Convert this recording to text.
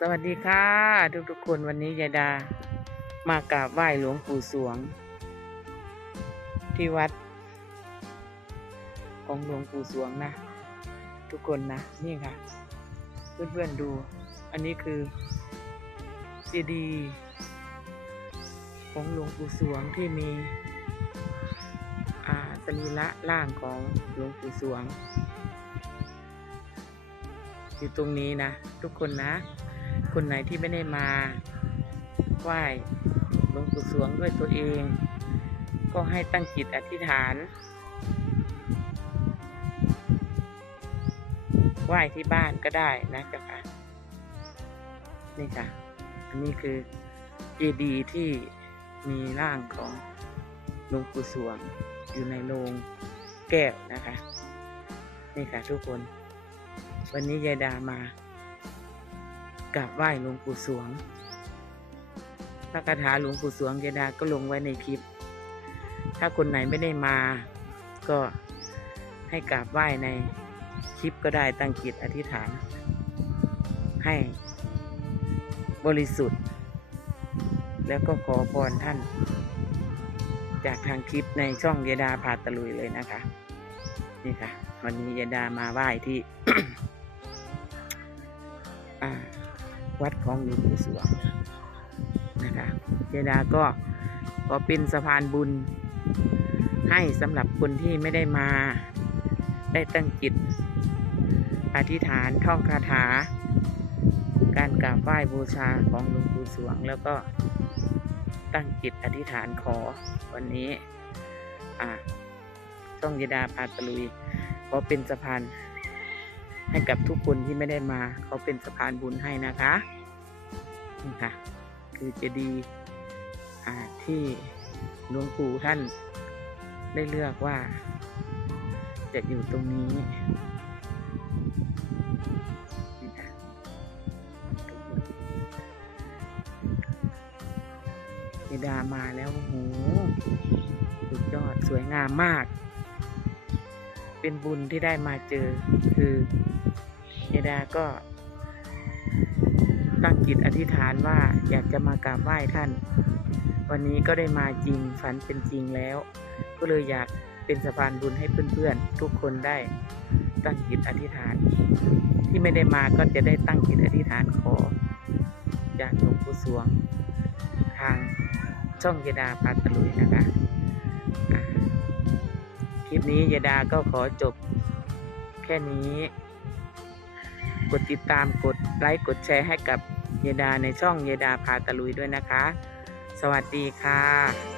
สวัสดีค่ะ ทุกๆคนวันนี้ยายดามากราบไหว้หลวงปู่สวง ที่วัด ของหลวงปู่สวงนะ ทุกคนนะ นี่ค่ะ เพื่อนๆดู อันนี้คือซีดี ของหลวงปู่สวงที่มีอาสรีระร่างของหลวงปู่สวง อยู่ตรงนี้นะ ทุกคนนะ คนไหนที่ไม่ได้มาไหว้หลวงปู่สวงด้วยตัวเอง ก็ให้ตั้งจิตอธิษฐานไหว้ที่บ้านก็ได้นะเจ้าค่ะ นี่ค่ะ อันนี้คือเจดีย์ที่มีร่างของหลวงปู่สวง อยู่ในโรงแก้วนะคะ นี่ค่ะทุกคน วันนี้ยายดามา กราบไหว้หลวงปู่สวง พระคาถาหลวงปู่สวงยายดาก็ลงไว้ในคลิป ถ้าคนไหนไม่ได้มา ก็ให้กราบไหว้ในคลิปก็ได้ตั้งจิตอธิษฐาน ให้บริสุทธิ์ แล้วก็ขอพรท่าน จากทางคลิปในช่องยายดาพาตะลุยเลยนะคะ นี่ค่ะ วันนี้ยายดามาไหว้ที่ วัดของหลวงปู่สวงนะคะเจดาก็ขอเป็นสะพานบุญ ให้สำหรับคนที่ไม่ได้มา ได้ตั้งจิตอธิษฐานท่องคาถา การกราบไหว้บูชาของหลวงปู่สวง แล้วก็ตั้งจิตอธิษฐานขอวันนี้อ่าช่องยดาพาตะลุยขอเป็นสะพาน ให้กับทุกคนที่ไม่ได้มา เขาเป็นสะพานบุญให้นะคะนี่ค่ะ คือเจดีย์ที่หลวงปู่ท่านได้เลือกว่า จะอยู่ตรงนี้นี่ค่ะเจดามาแล้วโอ้โหสุดยอดสวยงามมาก เป็นบุญที่ได้มาเจอ คือเยดาก็ ตั้งจิตอธิษฐานว่าอยากจะมากราบไหว้ท่าน วันนี้ก็ได้มาจริงฝันเป็นจริงแล้ว ก็เลยอยากเป็นสะพานบุญให้เพื่อนๆ ทุกคนได้ตั้งจิตอธิษฐาน ที่ไม่ได้มาก็จะได้ตั้งจิตอธิษฐานขอ จากหลวงปู่สวง ทางช่องเยดาพาตลุยนะคะ คลิปนี้ยายดาก็ขอจบแค่นี้ กดติดตามกดไลค์กดแชร์ให้กับยายดาในช่องยายดาพาตะลุยด้วยนะคะ สวัสดีค่ะ